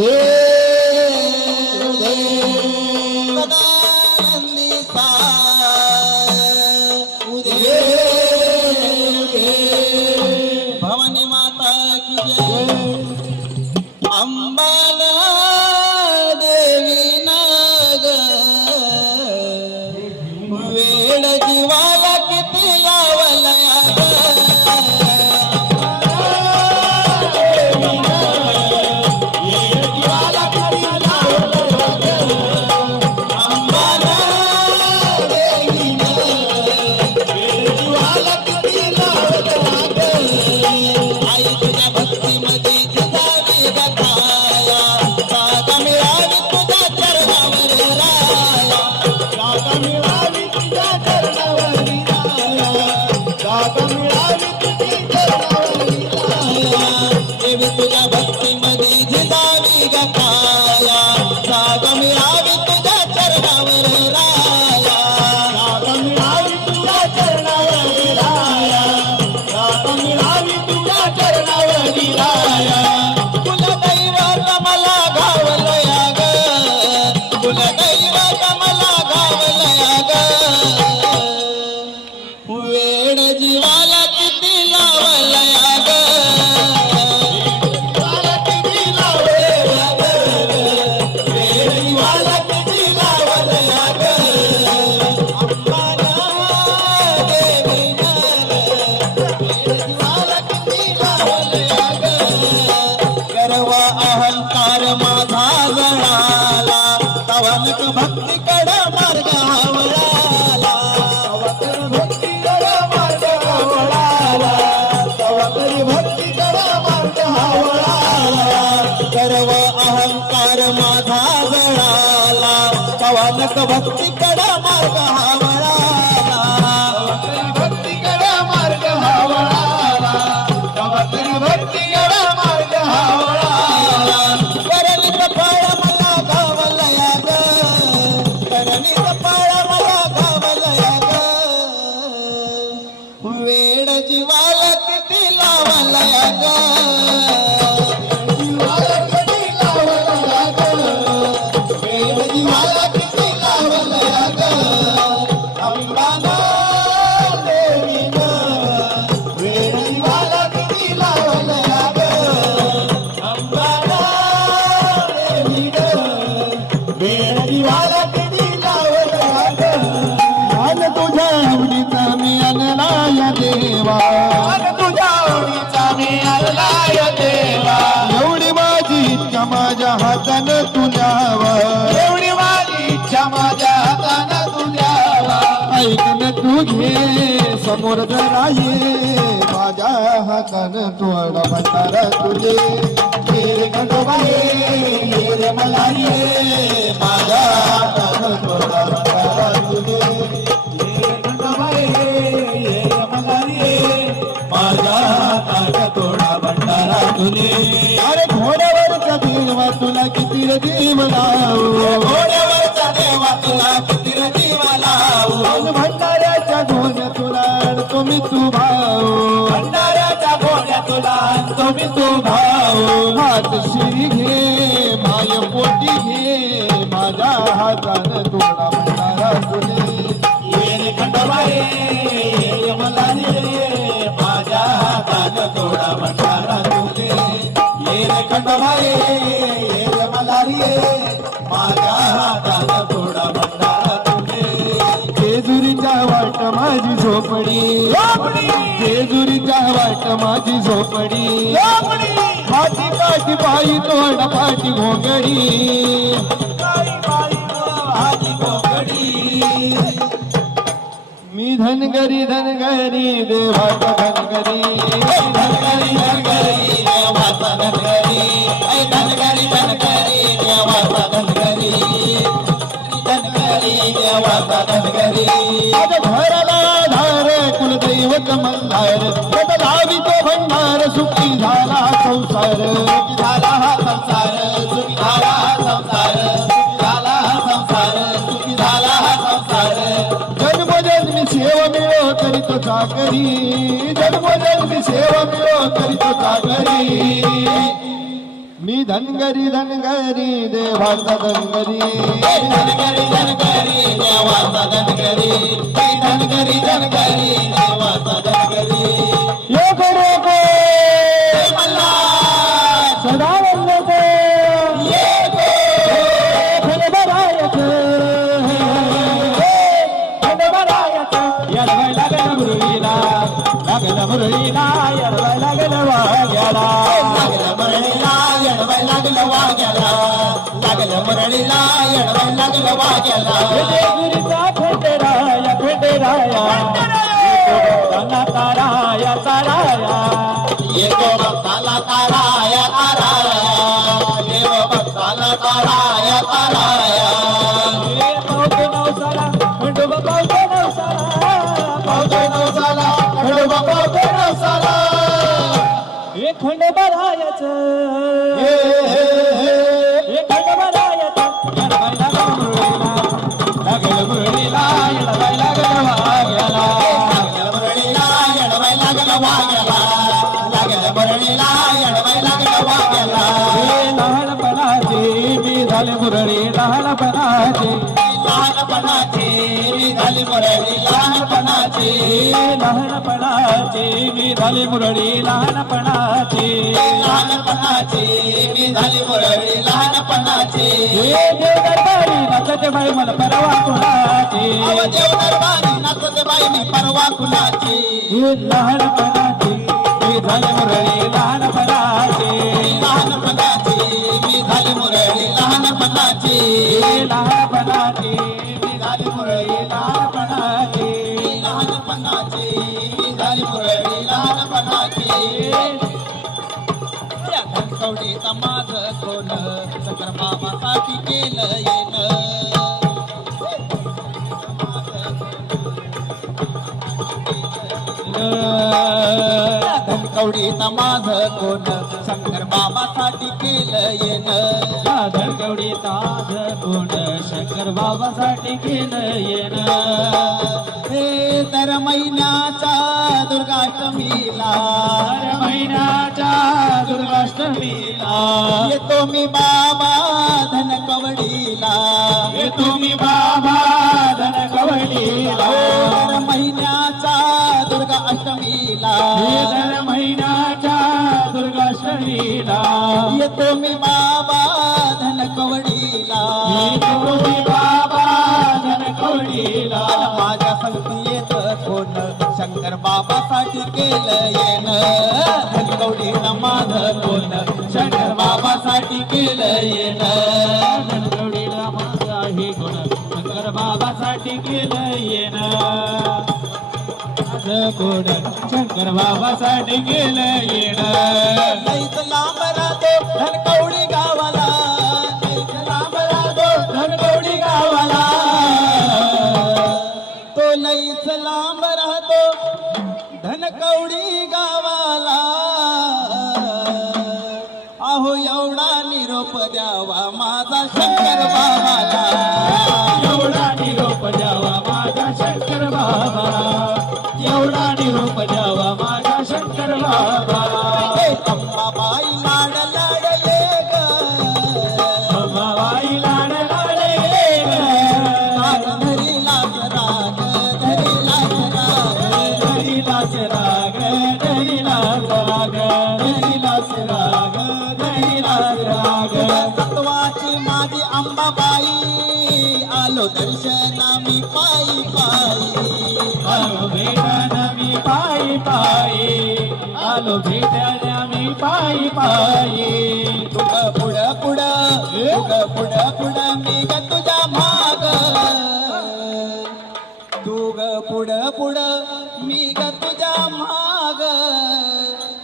उदे सदानंदी उदे भवानी माता की जय अंबाला देवी नाग वेळ जीवाला किती लावलया तुझ्या भक्ती मध्ये जिजावी गकाया साग मिळावी तुझ्या चरणावर राया साग मिळावी तुझ्या चरणावर राया साग मिळावी तुझ्या चरणावर राया कुलदैवत मला गावलया ग कुलदैवत मला गावलया ग वेळ जीवाला किती लावलया ग अहंकार माझा जळाला तवनक भक्तीकड मार्ग आवळाला भक्तीकड मार्ग आवळाला तवकरी भक्तीकड मार्ग आवळाला सर्व अहंकार माझा जळाला तवनक भक्तीकड मार्ग आवळाला भक्तीकड मार्ग आवळाला तवकरी भक्तीकड मार्ग आवळाला वेळ जीवाला किती लावलया ग जीवाला किती लावलया ग वेळ जीवाला किती लावलया ग अंबाना देवीन वेळ जीवाला किती लावलया ग अंबाना देवीन वेळ जीवाला किती लावलया ग मान तुझ्या आवडीचा मी अनलाय देवा तुझ्या आवडीचा मी अनलाय देवा एवढी माझी इच्छा माझ्या हातानं तुझ्यावा एवढी माझी इच्छा माझ्या हातानं तुझ्यावा ऐकन तू घे समोर जरा ये माझ्या हातानं तोडा भंडारा तुझे ये गंगोबाई ये रे मला ये माझ्या हातानं तोडा भंडारा तुझे थोडा भंडारा तुले अरे घोड्यावरचा देवा तुला किती जीव लावू घोड्यावरचा देवा तुला किती जीव लावू भंडाऱ्याच्या घोड्या तुला आणतो मी तू भाऊ भंडाऱ्याच्या घोड्या तुला आणतो मी तू भाऊ हात श्री घे माय पोटी घे माझ्या हातानं थोडा भंडारा तुले ये रे खंडोबाई ये मला माझ्या हातानं थोडा भंडारा तुले ये रे खंडोबाई ये मला माझ्या हातानं थोडा भंडारा तुले जेजुरीच्या वाट माझी झोपडी जेजुरीच्या वाट माझी झोपडी पाठी पाठी बाई तोंड पाठी घोंगडी मी धनगरी धनगरी देवाचा धनगरी धनगरी धनगरी देवाचा धनगरी धनगरी धनगरी देवाचा धनगरी धनगरी देवाचा धनगरी आज घराला धार कुलदैवत मल्हार लावी तो भंडार सुखी झाला संसार झाला हा संसार सुखी झाला हा संसार झाला हा संसार सुखी झाला हा संसार जन्मजन्मी सेवा मिळो करीतो चाकरी जन्मजन्मी सेवा मिळो करीतो चाकरी मी धनगरी धनगरी देवाचा धनगरी धनगरी धनगरी देवाचा धनगरी धनगरी धनगरी देवाचा धनगरी एको एको सदा वंदते खंडबरायचं यडवाय लागलं मुरळीला यडवाय लागलं वाग्याला लागलं मुरळीला येडवाय लागलं वाग्याला लागलं मुरळीला येडवाय लागलं वाग्याला गुरीचा फेटेराया फेटेराया ताराया ताराया येतो भक्ताला ताराया ताराया देव भक्ताला ताराया ताराया पावतो नवसाला खंडोबा पावतो नवसाला पावतो नवसाला खंडोबा पावतो नवसाला हे खंडोबारायाचं हे खंडोबारायाचं लागलं मुरळीला यडवाय लागलं वाग्याला लागलं मुरळीला येडवाय लागलं वाग्याला लागलं मुरळीला येडवाय लागलं वाग्याला हे लहानपणाची मी झाले मुरळी लहानपणाची लहानपणाची मी झाली मुरळी लहानपणाची लहानपणाची मी झाली मुरळी लहानपणाची लहानपणाची मी झाली मुरळी लहानपणाची हे देव दरबारी नाचते बाई मला परवा कुणाची अव देव दरबारी नाचते बाई मी परवा कुणाची हे लहानपणाची मी झाली मुरळी लहानपणाची लहानपणाची मी झाली मुरळी लहानपणाची लहानपणाची मी झाली मुरळी लहानपणाची लहानपणाची मी झाली मुरळी लहानपणाची या धनकवडीचा माझं कोण शंकर बाबासाठी केलं येणं धनकवडीचा माझं कोण शंकर बाबासाठी केलं येणं धनकवडी ताज कोण शंकर बाबासाठी केलं येणं हे दर महिन्याच्या दुर्गाष्टमीला हर महिन्याच्या दुर्गाष्टमीला येतो मी बाबा धनकवडीला येतो मी बाबा धनकवडीला दर महिन्याच्या दुर्गा अष्टमीला दर महिन्याच्या दुर्गाष्टमीला येतो मी बाबा धनकवडीला येतो मी बाबा धनकवडीला माझ्या संगती येत कोण शंकर बाबासाठी केलं येणं धनकवडीला माझं कोण शंकर बाबासाठी केलं येणं धनकवडीला माझं आहे कोण शंकर बाबासाठी केलं येणं माझं कोण शंकर बाबासाठी केलं येणं लईच लांब राहतो धनकवडी गावाला लईच लांब राहतो धनकवडी गावाला तो लईच लांब राहतो धनकवडी गावाला अहो एवढा निरोप द्यावा माझा शंकर बाबाला एवढा निरोप द्यावा माझा शंकर बाबाला एवढा निरोप द्यावा माझा शंकर बाबाला अंबाबाई लाड लाडले ग अंबाबाई लाड लाडले ग धरीलाच राग धरीलाच राग धरीलाच राग धरीलाच राग धरीलाच राग धरीलाच राग सत्वाची माझी अंबाबाई आलो दर्शना मी पायी पायी आलो भेटायला मी पायी पायी आलो भेटायला मी पायी पायी तुग पुढं पुढं तुग पुढं पुढं मी ग तुझ्या माग तुग पुढं पुढं मी ग तुझ्या माग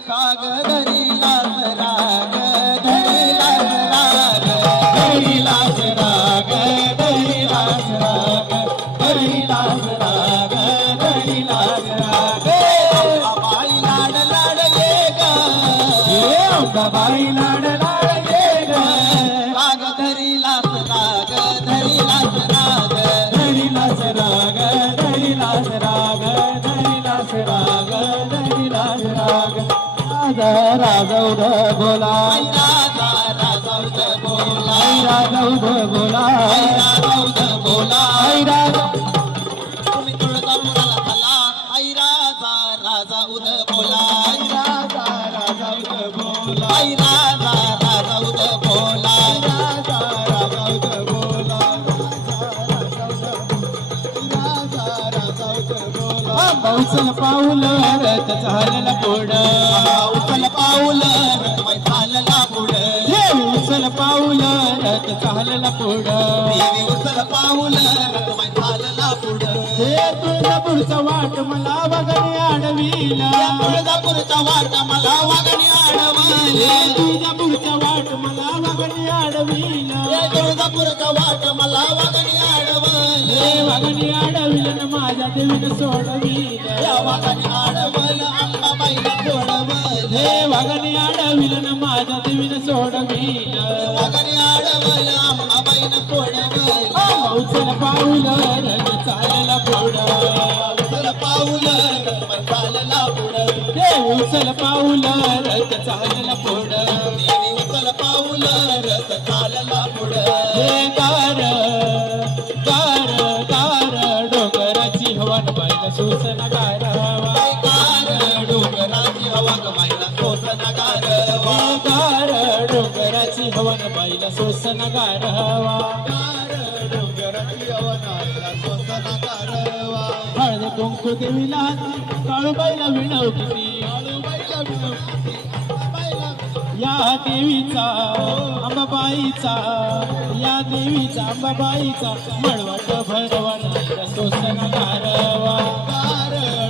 काग धरीलाच राग धरीलाच राग धरीलाच राग धरीलाच राग धरीलाच राग धरीलाच राग अंबाबाई लाड लाड ये ग अंबाबाई लाड लाड ये ग राग धरीलाच राग धरीलाच राग धरीलाच राग धरीलाच राग धरीलाच राग धरीलाच राग राजा राजौर बोला राजा बोला बोला तुम्ही तुळजापुराला चला आई राजा राजा उद बोला आई राजा राजा उद बोला उचल पाऊल रथ चालला पुढं उचल पाऊल चालला पुढं उचल पाऊल रथ चालला पुढं देवी उचल पाऊल चालला पुढं हे तुळजापूरचा वाट मला वगणे आडविला तुळजापूरचा वाट मला वागणे आडवले तुळजापूरचा वाट मला वगणे आडविला तुळजापूरचा वाट मला वागणे आडवले वगणे आडविलं माझ्या देवीनं सोडविलं या वागणे आडवल अंबाबाईला सोडवल वगणे आडविलं माझ्या देवीनं सोडविलं वागणे आडवल अंबाबाईला सोडवल उचल पाऊल रथ चालला पुढं उचल पाऊल चालला पुढं उचल पाऊल रथ चालला पुढं देवी उचल पाऊल रथ चालला पुढं गार गार गार डोंगराची हवा पाहिलं सूसन गार डोंगराची हवा गमायला सोसन गारवा गार डोंगराची हवा पाहिलं सूसन गार डोंगराची हवा नायला सोसन गारवा हळद कुंकू देवीला काळूबाईला विणव किती या देवीचा अंबाबाईचा या देवीचा अंबाबाईचा मळवट भरवणारा सोसन गारवा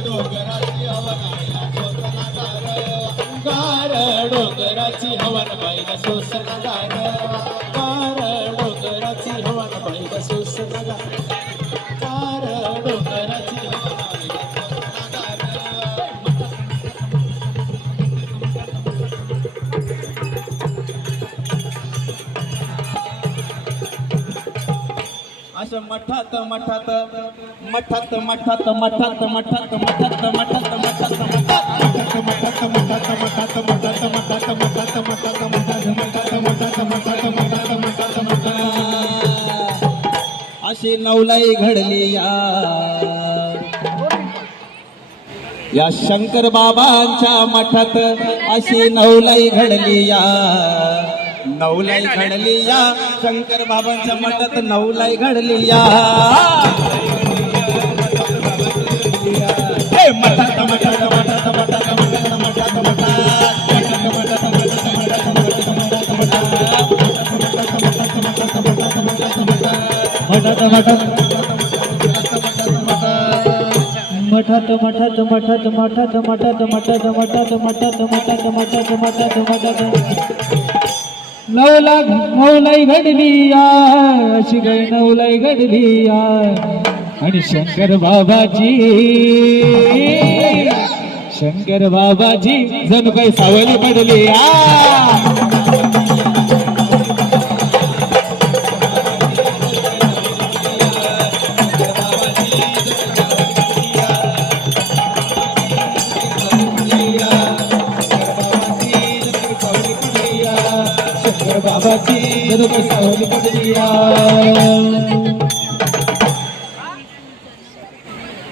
डोंगराची हवा नायला सोसन गारवा गार डोंगराची हवन पाहिलं सोसन गारवा गार डोंगराची हवन पाहिलं सोसन गार डोंगराची असं मठात मठात मठात मठात मठात मठात मठात मठात मठात अशी नवलाई घडली या शंकर बाबांच्या मठात अशी नवलाई घडली नवलाई घडली शंकर बाबांच्या मठात नवलाई घडली हे मठात मठात मठात मठात मठात मठात मठात मठात मठात मठात मठात मठात मठात मठात मठात मठात मठात नवलाई घडली अशी काही नवलाई घडली आणि शंकर बाबाजी जणू काही सावली पडली बाबाची जणू काही सावली पडली